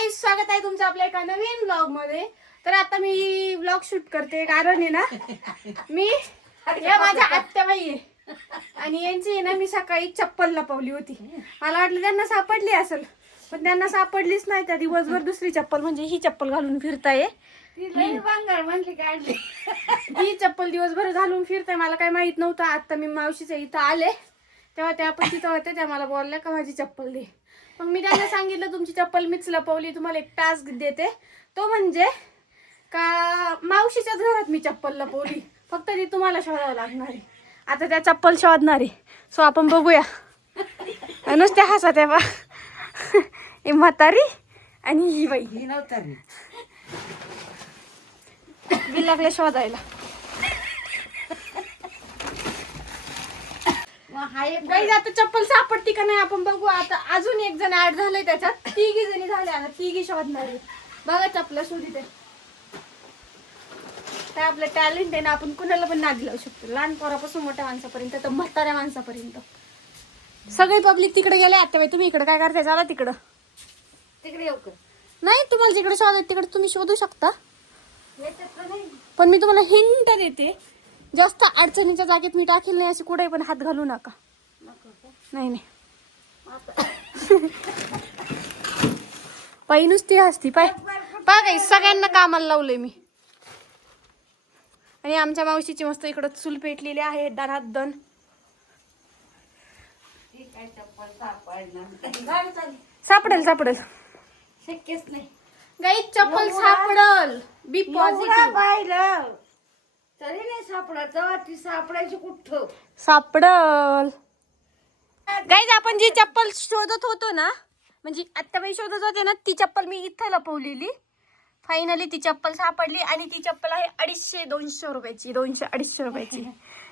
गाईस, स्वागत आहे तुमचं आपल्या एका नवीन ब्लॉग मध्ये. तर आता मी ब्लॉग शूट करते कारण आहे ना मी या माझ्या आत्याबाई आहे आणि यांची आहे ना मी सकाळी चप्पल लपवली होती. मला वाटलं त्यांना सापडली असेल पण त्यांना सापडलीच नाही. त्या दिवसभर दुसरी चप्पल म्हणजे ही चप्पल घालून फिरताय. ही चप्पल दिवसभर घालून फिरताय. मला काय माहित नव्हतं. आता मी मावशीच्या इथं आले तेव्हा त्या पण तिथं होत्या. त्या मला बोलल्या का माझी चप्पल दे. मग मी त्यांना सांगितलं तुमची चप्पल मीच लपवली, तुम्हाला एक टास्क देते. तो म्हणजे का मावशीच्याच घरात मी चप्पल लपवली, फक्त ती तुम्हाला शोधावं लागणार आहे. आता त्या चप्पल शोधणार आहे. सो आपण बघूया. नुसते हसत आहे बा ही म्हातारी आणि ही बाई. ही नव्हती मी लागले शोधायला. गाईज आता चप्पल सापडती का नाही आपण बघू. आता अजून एक जण ऍड झालंय त्याच्यात. तिघी जणी झाल्या ना, तिघी शोधणार आहे. बघा चप्पल शोधित आहे. काय आपलं टॅलेंट आहे ना, आपण कुणाला पण नादी लावू शकतो. लहान पोरापासून मोठ्या माणसापर्यंत तर म्हाताऱ्या माणसापर्यंत सगळी पब्लिक तिकडे गेले. आता बाई तुम्ही इकडे काय करताय? चला तिकडं. तिकडे येऊ का? नाही, तुम्हाला जिकडे शोधायचं तिकडे तुम्ही शोधू शकता. पण मी तुम्हाला हिंट देते, जास्त अडचणीच्या जागेत मी टाकेल नाही. अशी कुठे पण हात घालू नका. नाही नाही पायी नुसती हसती. पाय काही सगळ्यांना कामाला लावलंय मी. आणि आमच्या मावशीची मस्त इकडं चूल पेटलेली आहे. दणात दण. सापडेल सापडेल, शक्यच नाही. गाई चप्पल सापडल. बी पॉझिटिव्ह. पाहिलं तरी नाही सापडत. ती सापडायची कुठं? सापडल. गाईज आपण जी चप्पल शोधत होतो ना, म्हणजे आत्ताबाई शोधत होते ना, ती चप्पल मी इथं लपवलेली. फायनली ती चप्पल सापडली. आणि ती चप्पल आहे 250-200 रुपयाची. 200-250 रुपयाची.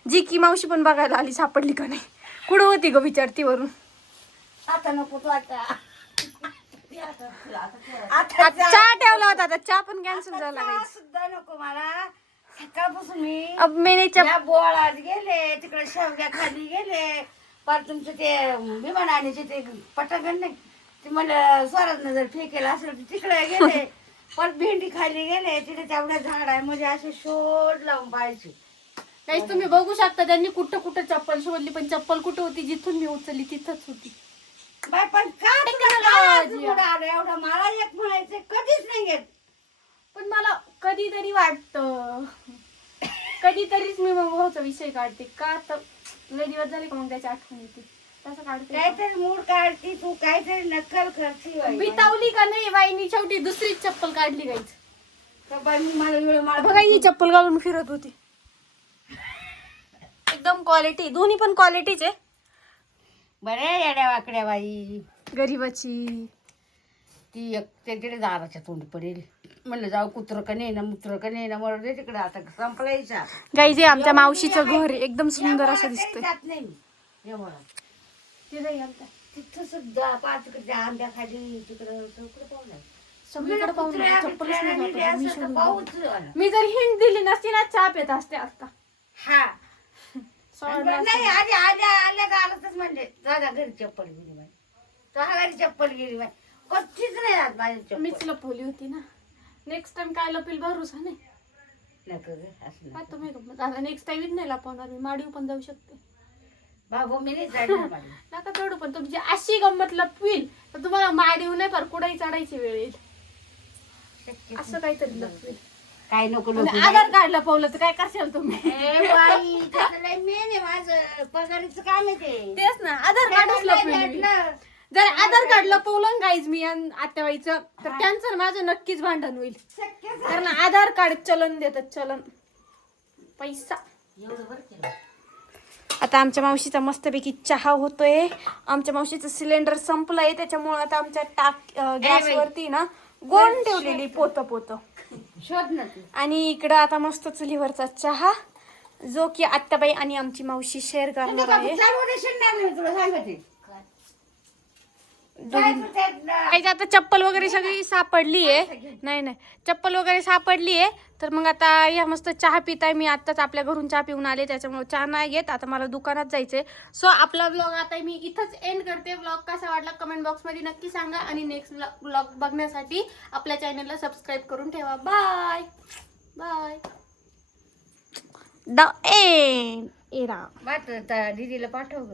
जी की मावशी पण बघायला आली सापडली का नाही. कुठं होती ग विचारती वरून. आता नको तू आता चहा ठेवला होता. आता चहा पण कॅन्सल झाला. गाईज सुद्धा नको मला. सकाळपासून मी अब मैंने या बोळात गेले, तिकडे शेवग्या खाली गेले, पर तुमचं ते विमानाचे ते पटांगण नाही ते मला स्वराजनं जर फेकेला असेल तर तिकडे गेले. पर भेंडी खाली गेले, तिथे तेवढ्या झाड आहे म्हणजे असे शोध लावून पाहायचे. गाईज तुम्ही बघू शकता त्यांनी कुठं कुठं चप्पल शोधली, पण चप्पल कुठं होती जिथून मी उचलली तिथंच होती. बाय पण का तुला काय असं पुढं आलं एवढं? मला एक म्हणायचं कधीच नाही घेत. पण मला कधीतरी वाटतं, कधीतरीच मी मग भाऊचा विषय काढते. का तर लय दिवस झाले का मग त्याची आठवण येते. तसं काढते. काहीतरी मूड काढती तू, काहीतरी नक्कल करती बाई. बितावली का नाही बाईनी शेवटी दुसरीच चप्पल काढली. गाईच तर बाई मला वेळ मला बघा ही चप्पल घालून फिरत होती. एकदम क्वालिटी, दोन्ही पण क्वालिटीच आहे. बरे येड्या वाकड्या बाई. गरीबाची ती एक तिकडे दाराच्या तोंड पडेल. म्हणलं जाऊ कुत्र का नाही ना मुत्र का नाही ना मरते तिकडे. आता संपलायचा. गाईज आमच्या मावशीचं घर आहे. एकदम सुंदर असं दिसतंय. जात नाही मी एवढा. तिथं सुद्धा तिकडे आंब्या खाली तिकडं सगळं पाहुणं. सगळीकडे पाहून चप्पलच नाही सापडली. मी शोधून पाऊच बघितलं. मी जर हिंट दिली नसती ना, चहा पेत असते आता. हा सोडलं असतं. नाही आधी आल्या आल्या गावातच म्हणजे दादा घरी चप्पल गेली बाई, तुझ्या घरी चप्पल गेली बाई. कधीच नाही राहत माझी चप्पल. मीच लपवली होती ना. नेक्स्ट टाइम काय लपेल भरोसा नाही. नको ग असं काय तुम्ही आता नेक्स्ट टाइम नाही लपवणार मी. माडीव पण जाऊ शकते. बाबू मी नाही चढणार माझी. नका चढू, पण तुमची अशी गंमत लपवील तर तुम्हाला माडीव नाही पर कुठेही चढायची वेळ येईल. असं काहीतरी लपवील. काय नको आणि आधार कार्ड लपवलं तर काय करशाल तुम्ही? बाई त्याचं लय मेन आहे माझं पगारीचं काम आहे ते. तेच ना, आधार कार्डच लपवेल. जर आधार कार्ड लपवलं गाईज मी आत्याबाईचं तर त्यांचं माझं नक्कीच भांडण होईल. कारण आधार कार्ड चलन देतात. चलन पैसा. आता आमच्या मावशीचा मस्तपैकी चहा होतोय. आमच्या मावशीचं सिलेंडर संपलंय त्याच्यामुळे आता आमच्या गॅसवरती ना गोण ठेवलेली पोत पोत. शोध ना तू. आणि इकडं आता मस्त चुलीवरचा चहा जो की आत्याबाई आणि आमची मावशी शेअर करणार आहे. चालू रेशन नाही तुला सांगते. जायचं ते काही आता चप्पल वगैरे सगळी सापडली आहे. नाही चप्पल वगैरे सापडली आहे. तर मग आता या मस्त चहा पिताय. मी आत्ताच आपल्या घरून चहा पिऊन आले, त्याच्यामुळे चहा नाही घेत. आता मला दुकानात जायचंय. सो आपला व्लॉग आता मी इथंच एंड करते. व्लॉग कसा वाटला कमेंट बॉक्समध्ये नक्की सांगा आणि नेक्स्ट व्लॉग बघण्यासाठी आपल्या चॅनलला सबस्क्राईब करून ठेवा. Bye bye. The end. Ira दीदीला पाठव.